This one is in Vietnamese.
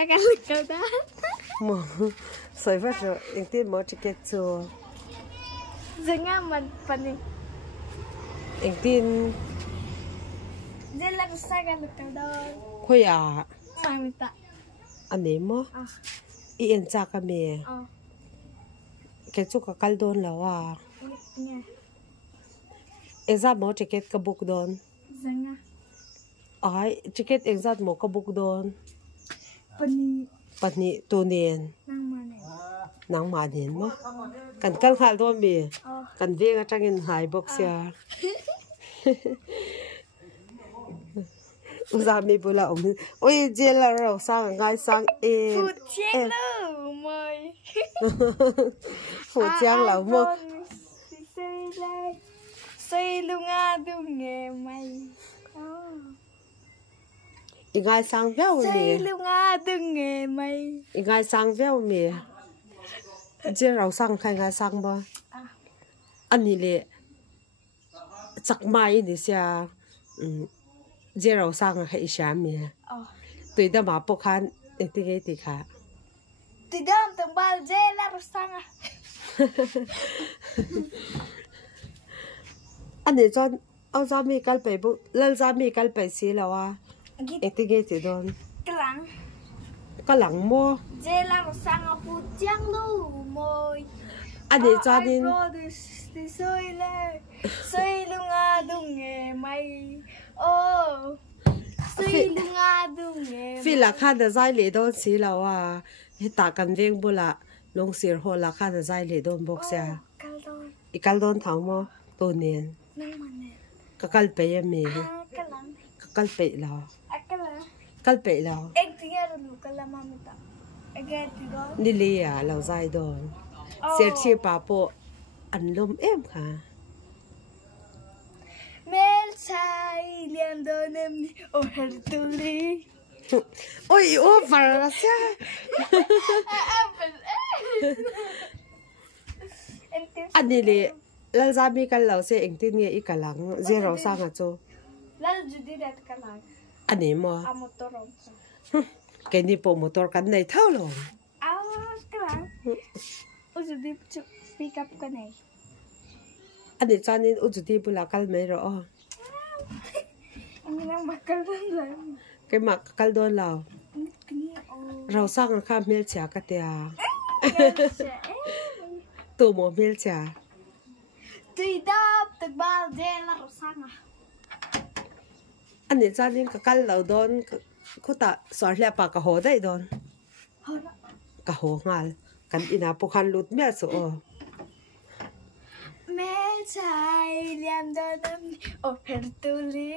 sai cái lực cầu đó mò sợi vắt rồi anh tin mò chỉ kết cho dừng á mình phần đi anh tin dừng là sai cái lực cầu đó khôi à sai mình ta anh em mò yên cha cái mẹ cái chỗ cái cal đòn là à nghe exam mò chỉ kết cái book đòn dừng á ai chỉ kết exam mò cái book đòn phần pani tu niên nang mà niên mò cần khai đòn mẹ cần về cái trang in hai book xia ra mi bula ông ôi giờ là rồi sang ngay sang em phụ chiang lâu mời phụ chiang lâu mời xây luôn à đúng nghề mày ngay sang véo mì xây luôn à đúng nghề mày ngay sang véo mì giờ rồi sang khai ngay sang ba anh đi lệ chắc mai đi xia giờ rồi sang hay xem mì tụi ta mà bốc han cái gì cả tụi đam tụi bao giờ là rồi sang à anh ấy cho ông ra mi cái bài bút lên ra mi cái bài xí là wa cái gì đó cái lăng mua giờ là rồi sang à phụ chiang lâu mời anh ấy cho đi xây luôn à đúng nghề mày ô xây luôn à đúng nghề phi là khăn được giải lệ đón xí là wa hết ta cần viên bù là long xì hồ là khăn được giải lệ đón bốc xe cái đón thảo mua tô niên cái bể mì cái bể là cái bể là anh tiếng là đủ cái là mà ta anh nghe tiếng đó đi lì à lâu dài đón sẽ chia bà bộ ăn lôm em hả mel sai liam đơn em ô hết tu đi ôi ô vào là sao anh đi lì lần ra mi cái lâu sẽ anh tin nghe ít cái lăng giờ rồi sang à chú lần jadi dat cái là anh em mà motor cái này bộ motor cái này thâu luôn cái là ô jadi pick up cái này anh ấy cho nên út đi bù là cái mấy rồi anh đang mặc cái đó rồi cái mặc cái đó là rau sang khá mel chả cái tia tụ một mel chả tùy đáp từ bao giờ là rau sang à anh ấy cho nên cái lẩu đòn có ta xóa lẹ bà cái hồ đấy đòn cái hồ ngal cái ina bộ khăn lụt mẹ số mẹ trai liam đơn em ô hết tu đi